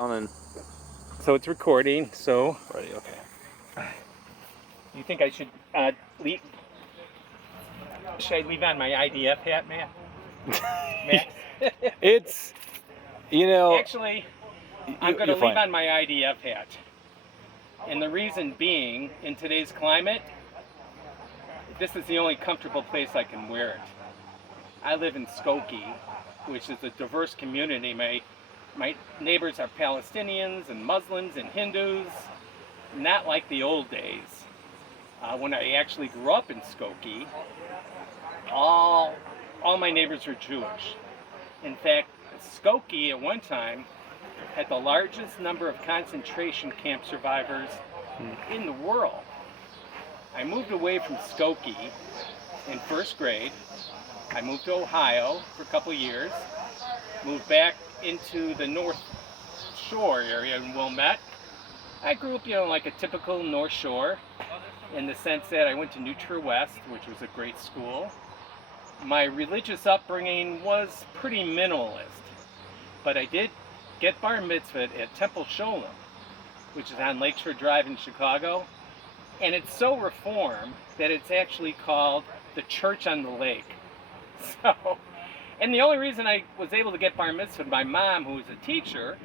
And So it's recording. So ready. Okay. you think I should leave? Should I leave on my IDF hat, Matt? Max? It's Actually, I'm going to you're leave fine. on my IDF hat. And the reason being, in today's climate, this is the only comfortable place I can wear it. I live in Skokie, which is a diverse community. My neighbors are Palestinians and Muslims and Hindus, not like the old days. When I actually grew up in Skokie, all my neighbors were Jewish. In fact, Skokie at one time had the largest number of concentration camp survivors in the world. I moved away from Skokie in first grade. I moved to Ohio for a couple of years, moved back into the North Shore area in Wilmette. I grew up, like a typical North Shore in the sense that I went to New Trier West, which was a great school. My religious upbringing was pretty minimalist, but I did get bar mitzvahed at Temple Sholem, which is on Lakeshore Drive in Chicago, and it's so reform that it's actually called the Church on the Lake. So, and the only reason I was able to get bar mitzvahed, my mom, who was a teacher,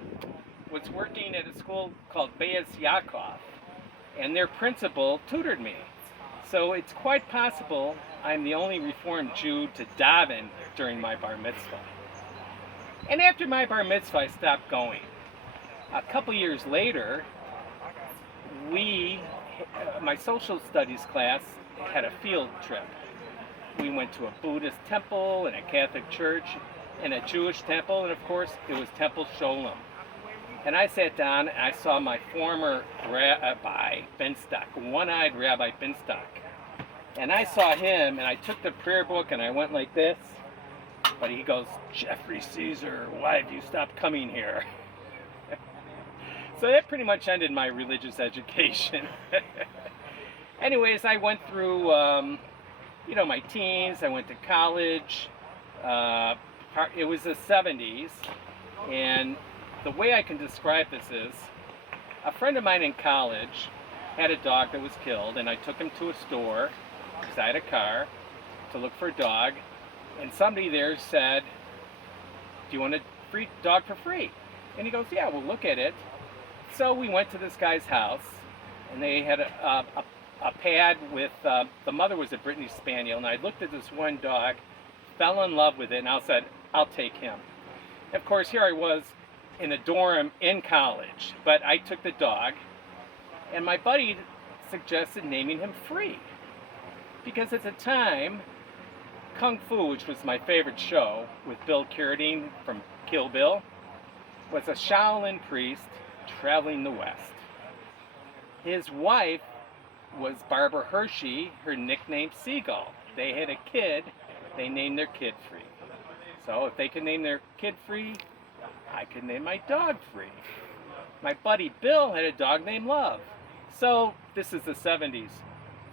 was working at a school called Beis Yaakov, and their principal tutored me. So it's quite possible I'm the only Reformed Jew to daven during my bar mitzvah. And after my bar mitzvah, I stopped going. A couple years later, my social studies class had a field trip. We went to a Buddhist temple and a Catholic church and a Jewish temple, and of course, it was Temple Sholem. And I sat down and I saw my former rabbi, Ben Stock, one-eyed Rabbi Ben Stock. And I saw him, and I took the prayer book, and I went like this. But he goes, "Jeffrey Caesar, why have you stopped coming here?" So that pretty much ended my religious education. Anyways, I went through, my teens. I went to college. It was the 70s. And the way I can describe this is, a friend of mine in college had a dog that was killed, and I took him to a store because I had a car to look for a dog, and somebody there said, "Do you want a free dog for free?" And he goes, "Yeah, we'll look at it." So we went to this guy's house, and they had a pad with, the mother was a Brittany Spaniel, and I looked at this one dog, fell in love with it, and I said, "I'll take him." Of course, here I was in a dorm in college, but I took the dog, and my buddy suggested naming him Free. Because at the time, Kung Fu, which was my favorite show with Bill Carradine from Kill Bill, was a Shaolin priest traveling the West. His wife was Barbara Hershey, her nickname Seagull. They had a kid, they named their kid Free. So if they could name their kid Free, I could name my dog Free. My buddy Bill had a dog named Love. So this is the 70s.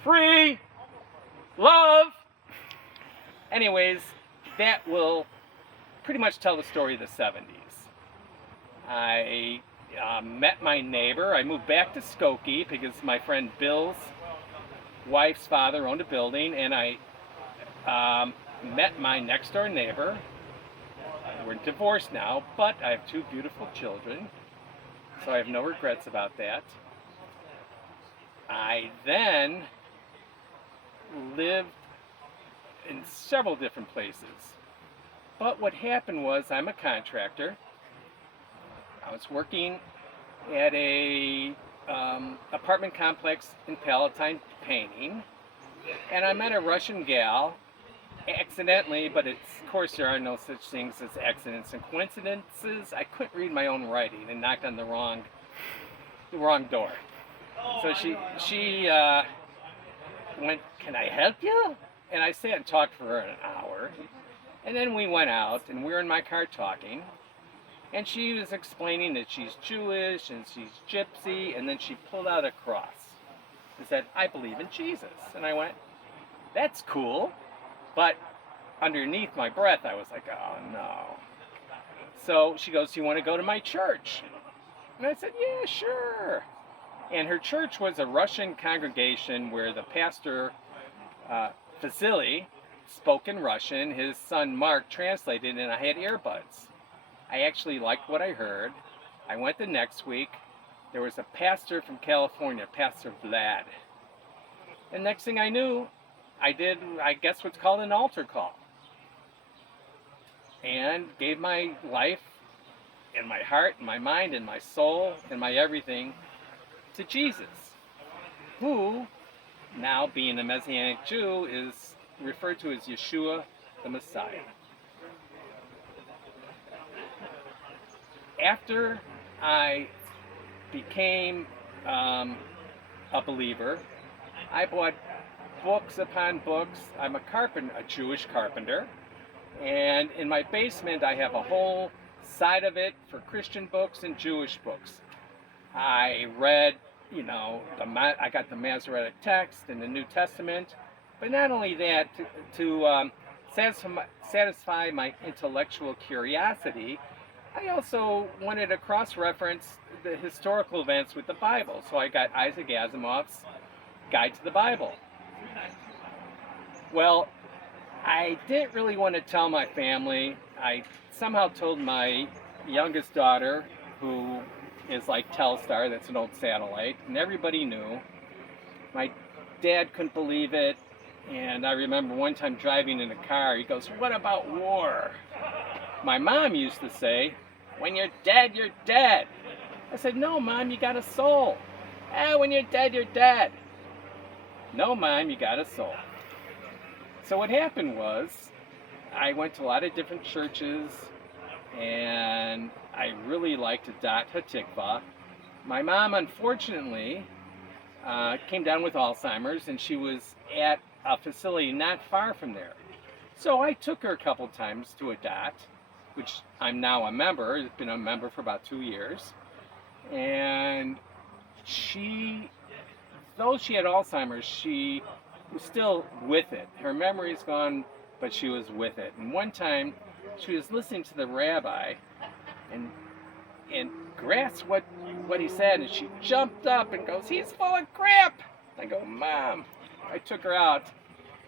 Free! Love! Anyways, that will pretty much tell the story of the 70s. I met my neighbor. I moved back to Skokie because my friend Bill's wife's father owned a building, and I met my next door neighbor. We're divorced now, but I have two beautiful children, so I have no regrets about that. I then lived in several different places. But what happened was, I'm a contractor. I was working at a apartment complex in Palatine painting, and I met a Russian gal accidentally, but of course there are no such things as accidents and coincidences. I couldn't read my own writing and knocked on the wrong door. So she went, "Can I help you?" And I sat and talked for an hour. And then we went out, and we were in my car talking. And she was explaining that she's Jewish and she's gypsy. And then she pulled out a cross and said, "I believe in Jesus." And I went, "That's cool." But underneath my breath, I was like, "Oh no." So she goes, "Do you want to go to my church?" And I said, yeah, sure. And her church was a Russian congregation where the pastor, Vasily, spoke in Russian. His son Mark translated, and I had earbuds. I actually liked what I heard. I went the next week. There was a pastor from California, Pastor Vlad. And next thing I knew, I did, I guess, what's called an altar call. And gave my life and my heart and my mind and my soul and my everything to Jesus, who, now being a Messianic Jew, is referred to as Yeshua the Messiah. After I became a believer, I bought books upon books. I'm a carpenter, a Jewish carpenter, and in my basement I have a whole side of it for Christian books and Jewish books. I read, I got the Masoretic text and the New Testament, but not only that, to satisfy my intellectual curiosity, I also wanted to cross-reference the historical events with the Bible. So I got Isaac Asimov's Guide to the Bible. Well, I didn't really want to tell my family. I somehow told my youngest daughter, who is like Telstar, that's an old satellite, and everybody knew. My dad couldn't believe it, and I remember one time driving in a car, he goes, "What about war?" My mom used to say, "When you're dead, you're dead." I said, "No, Mom, you got a soul." When you're dead, you're dead." "No, Mom, you got a soul." So what happened was, I went to a lot of different churches, and I really liked Adat HaTikvah. My mom, unfortunately, came down with Alzheimer's, and she was at a facility not far from there. So I took her a couple times to Adat, which I'm now a member. I've been a member for about 2 years. And though she had Alzheimer's, she was still with it. Her memory's gone, but she was with it. And one time, she was listening to the rabbi and grasped what he said, and she jumped up and goes, "He's full of crap!" I go, "Mom." I took her out.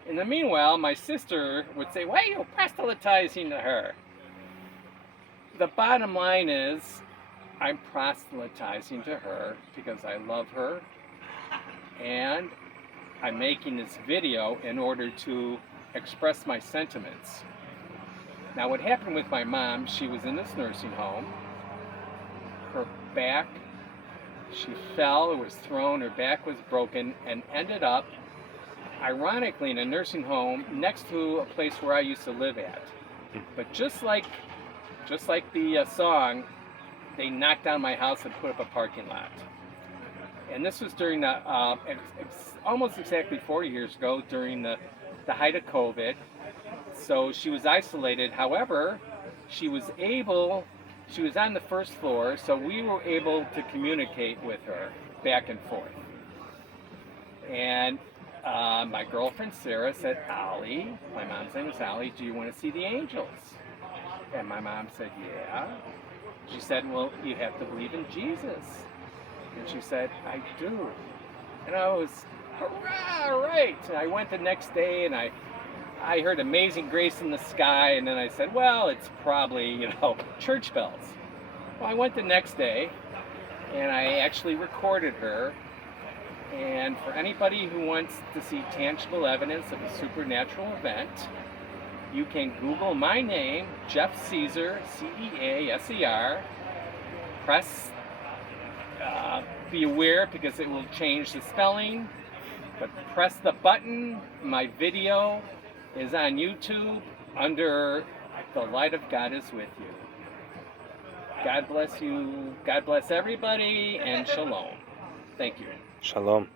In the meanwhile, my sister would say, "Why are you proselytizing to her?" The bottom line is, I'm proselytizing to her because I love her, and I'm making this video in order to express my sentiments. Now, what happened with my mom, she was in this nursing home. Her back, she fell, or was thrown, her back was broken, and ended up, ironically, in a nursing home next to a place where I used to live at. But just like the song, they knocked down my house and put up a parking lot. And this was during the, almost exactly 4 years ago, during the height of COVID. So she was isolated. However, she was on the first floor, so we were able to communicate with her back and forth. And my girlfriend Sarah said, "Ollie," my mom's name is Ollie, "do you want to see the angels?" And my mom said, "Yeah." She said, "Well, you have to believe in Jesus." And she said, "I do." And I was, "Hurrah, right." And I went the next day, and I heard Amazing Grace in the Sky, and then I said, well, it's probably, church bells. Well, I went the next day, and I actually recorded her. And for anybody who wants to see tangible evidence of a supernatural event, you can Google my name, Jeff Caesar, Ceaser. Be aware, because it will change the spelling, but press the button. My video is on YouTube under "The Light of God is with you." God bless you. God bless everybody, and shalom. Thank you. Shalom.